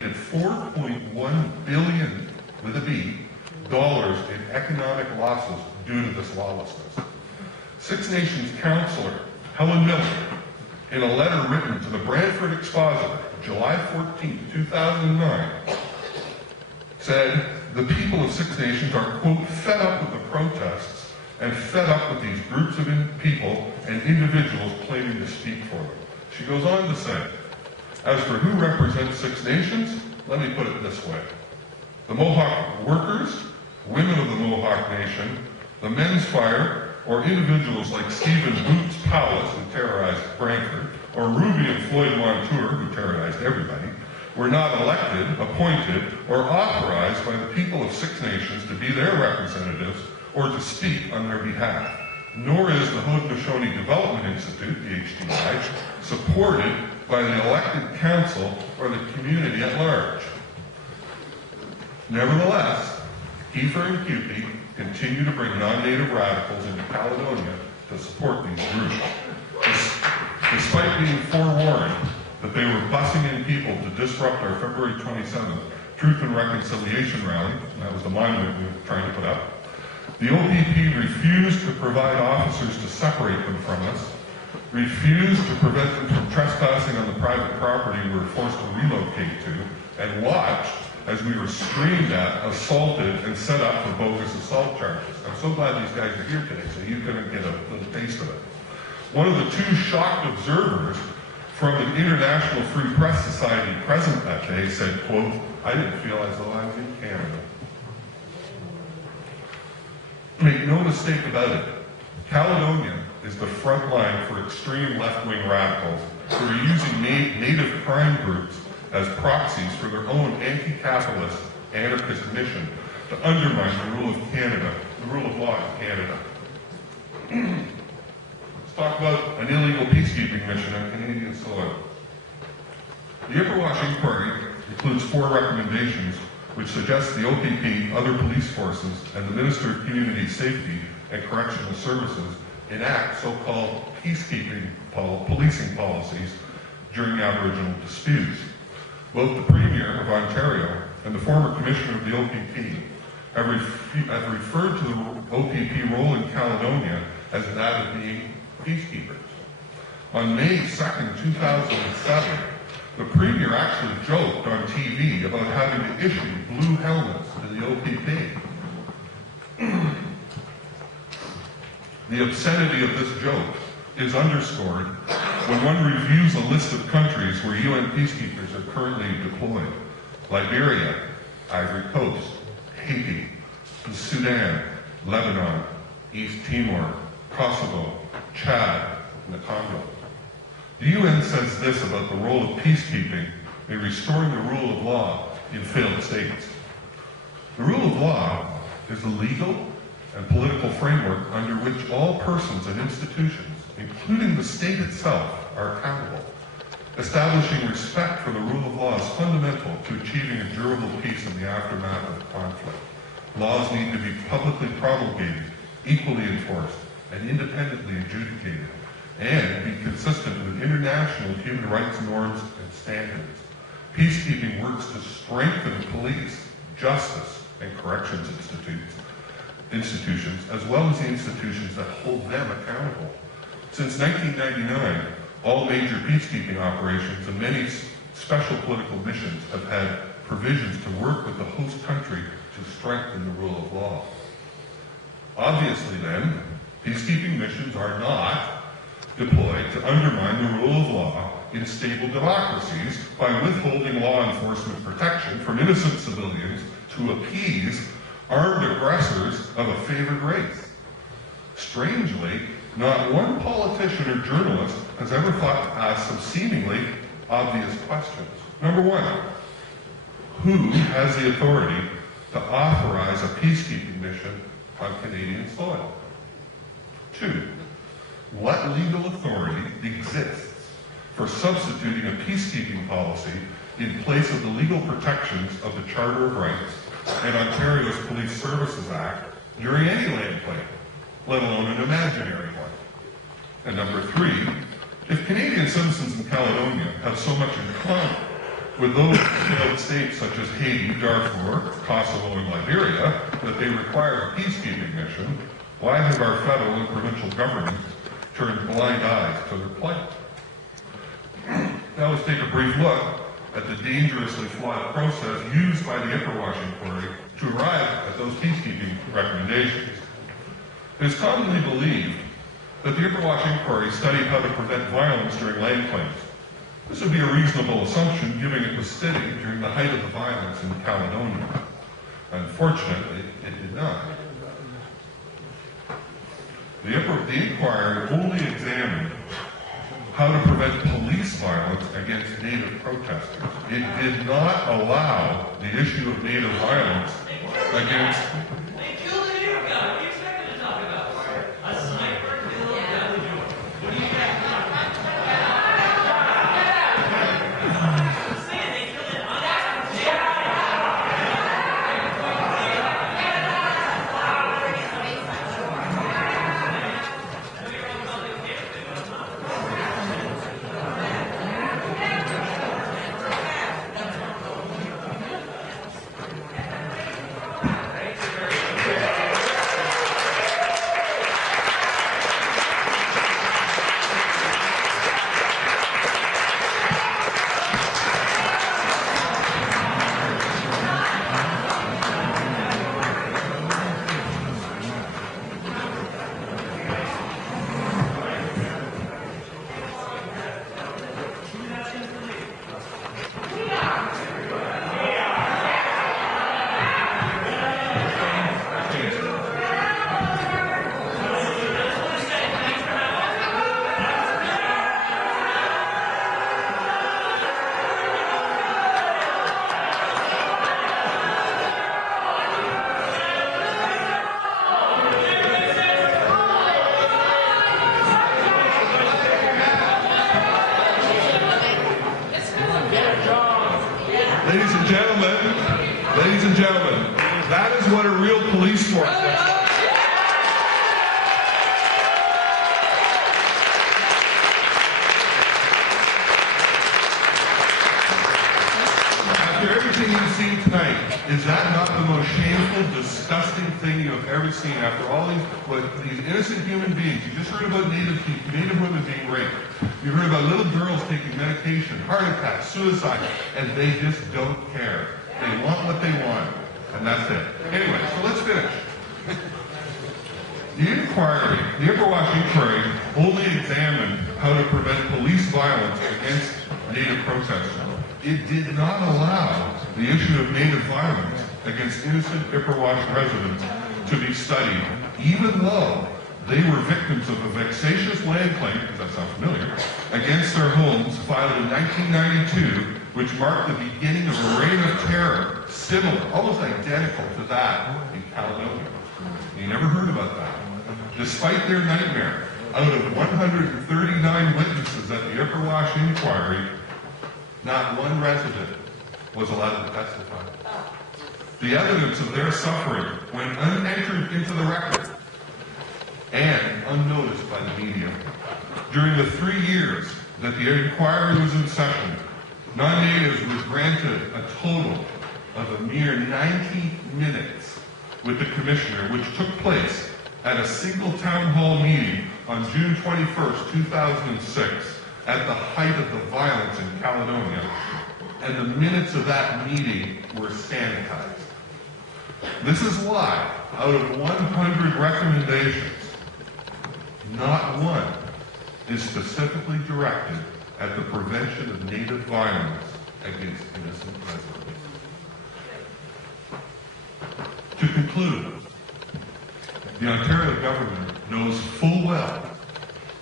$4.1 billion, with a B, dollars in economic losses due to this lawlessness. Six Nations Councillor Helen Miller, in a letter written to the Brantford Expositor, July 14, 2009, said the people of Six Nations are, quote, fed up with the protests and fed up with these groups of people and individuals claiming to speak for them. She goes on to say, as for who represents Six Nations, let me put it this way. The Mohawk workers, women of the Mohawk Nation, the Men's Fire, or individuals like Stephen Boots Powis, who terrorized Brantford, or Ruby and Floyd Montour, who terrorized everybody, were not elected, appointed, or authorized by the people of Six Nations to be their representatives or to speak on their behalf. Nor is the Haudenosaunee Development Institute, the HDI, supported by the elected council or the community at large. Nevertheless, Kiefer and Kewpie continue to bring non-native radicals into Caledonia to support these groups. Despite being forewarned that they were bussing in people to disrupt our February 27th Truth and Reconciliation rally, and that was the monument we were trying to put up, the OPP refused to provide officers to separate them from us, refused to prevent them from trespassing on the private property we were forced to relocate to, and watched as we were screamed at, assaulted, and set up for bogus assault charges. I'm so glad these guys are here today, so you can get a little taste of it. One of the two shocked observers from the International Free Press Society present that day said, quote, I didn't feel as though I was in Canada. Make no mistake about it, Caledonia is the front line for extreme left-wing radicals who are using native crime groups as proxies for their own anti-capitalist, anarchist mission to undermine the rule of Canada, the rule of law in Canada. Let's talk about an illegal peacekeeping mission on Canadian soil. The Ipperwash Inquiry includes 4 recommendations which suggest the OPP, other police forces, and the Minister of Community Safety and Correctional Services enact so-called peacekeeping policing policies during Aboriginal disputes. Both the Premier of Ontario and the former Commissioner of the OPP have referred to the OPP role in Caledonia as that of being peacekeepers. On May 2nd, 2007, the Premier actually joked on TV about having to issue blue helmets to the OPP. The obscenity of this joke is underscored when one reviews a list of countries where UN peacekeepers are currently deployed. Liberia, Ivory Coast, Haiti, the Sudan, Lebanon, East Timor, Kosovo, Chad, and the Congo. The UN says this about the role of peacekeeping in restoring the rule of law in failed states. The rule of law is the legal and political framework under which all persons and institutions, including the state itself, are accountable. Establishing respect for the rule of law is fundamental to achieving a durable peace in the aftermath of conflict. Laws need to be publicly promulgated, equally enforced, and independently adjudicated, and be consistent with international human rights norms and standards. Peacekeeping works to strengthen police, justice, and corrections institutions, as well as the institutions that hold them accountable. Since 1999, all major peacekeeping operations and many special political missions have had provisions to work with the host country to strengthen the rule of law. Obviously then, peacekeeping missions are not deployed to undermine the rule of law in stable democracies by withholding law enforcement protection from innocent civilians to appease armed aggressors of a favored race. Strangely, not one politician or journalist has ever thought to ask some seemingly obvious questions. Number one, who has the authority to authorize a peacekeeping mission on Canadian soil? 2, what legal authority exists for substituting a peacekeeping policy in place of the legal protections of the Charter of Rights and Ontario's Police Services Act during any land claim, let alone an imaginary one? And number 3, if Canadian citizens in Caledonia have so much in common with those failed states such as Haiti, Darfur, Kosovo, and Liberia, that they require a peacekeeping mission, why have our federal and provincial governments turned blind eyes to their plight? Now let's take a brief look at the dangerously flawed process used by the Ipperwash Inquiry to arrive at those peacekeeping recommendations. It is commonly believed that the Ipperwash Inquiry studied how to prevent violence during land claims. This would be a reasonable assumption, given it was studied during the height of the violence in Caledonia. Unfortunately, it did not. The inquiry only examined how to prevent police violence against Native protesters. It did not allow the issue of Native violence against... They killed an ear gun. What do you expect me to talk about? A sniper killed a gun. What do you expect? I'm saying they killed an Ladies and gentlemen, that is what a real police force looks like. After everything you've seen tonight, is that not the most shameful, disgusting thing you have ever seen? After all these innocent human beings, you just heard about Native women being raped. You heard about little girls taking medication, heart attacks, suicide, and they just don't care. They want what they want, and that's it. Anyway, so let's finish. The Ipperwash Inquiry only examined how to prevent police violence against Native protesters. It did not allow the issue of Native violence against innocent Ipperwash residents to be studied, even though they were victims of a vexatious land claim, does that sound familiar, against their homes filed in 1992, which marked the beginning of a reign of terror, similar, almost identical to that in Caledonia. You never heard about that. Despite their nightmare, out of 139 witnesses at the Ipperwash Inquiry, not one resident was allowed to testify. The evidence of their suffering went unentered into the record and unnoticed by the media. During the 3 years that the inquiry was in session, non-natives were granted a total of a mere 90 minutes with the commissioner, which took place at a single town hall meeting on June 21st, 2006, at the height of the violence in Caledonia, and the minutes of that meeting were sanitized. This is why, out of 100 recommendations, not one is specifically directed at the prevention of Native violence against innocent residents. To conclude, the Ontario government knows full well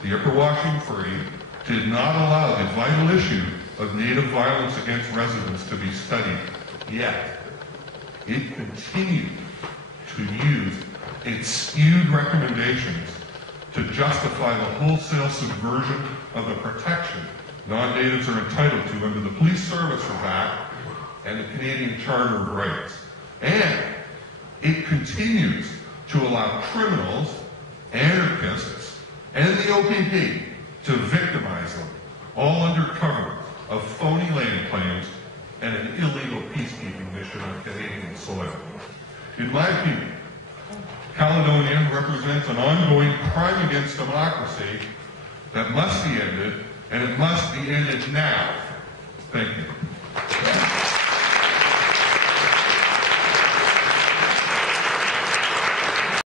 the Ipperwash Inquiry did not allow the vital issue of Native violence against residents to be studied, yet it continued to use its skewed recommendations to justify the wholesale subversion of the protection non-natives are entitled to under the Police Services Act and the Canadian Charter of Rights. And it continues to allow criminals, anarchists, and the OPP to victimize them, all under cover of phony land claims and an illegal peacekeeping mission on Canadian soil. In my opinion, Caledonia represents an ongoing crime against democracy that must be ended, and it must be ended now. Thank you.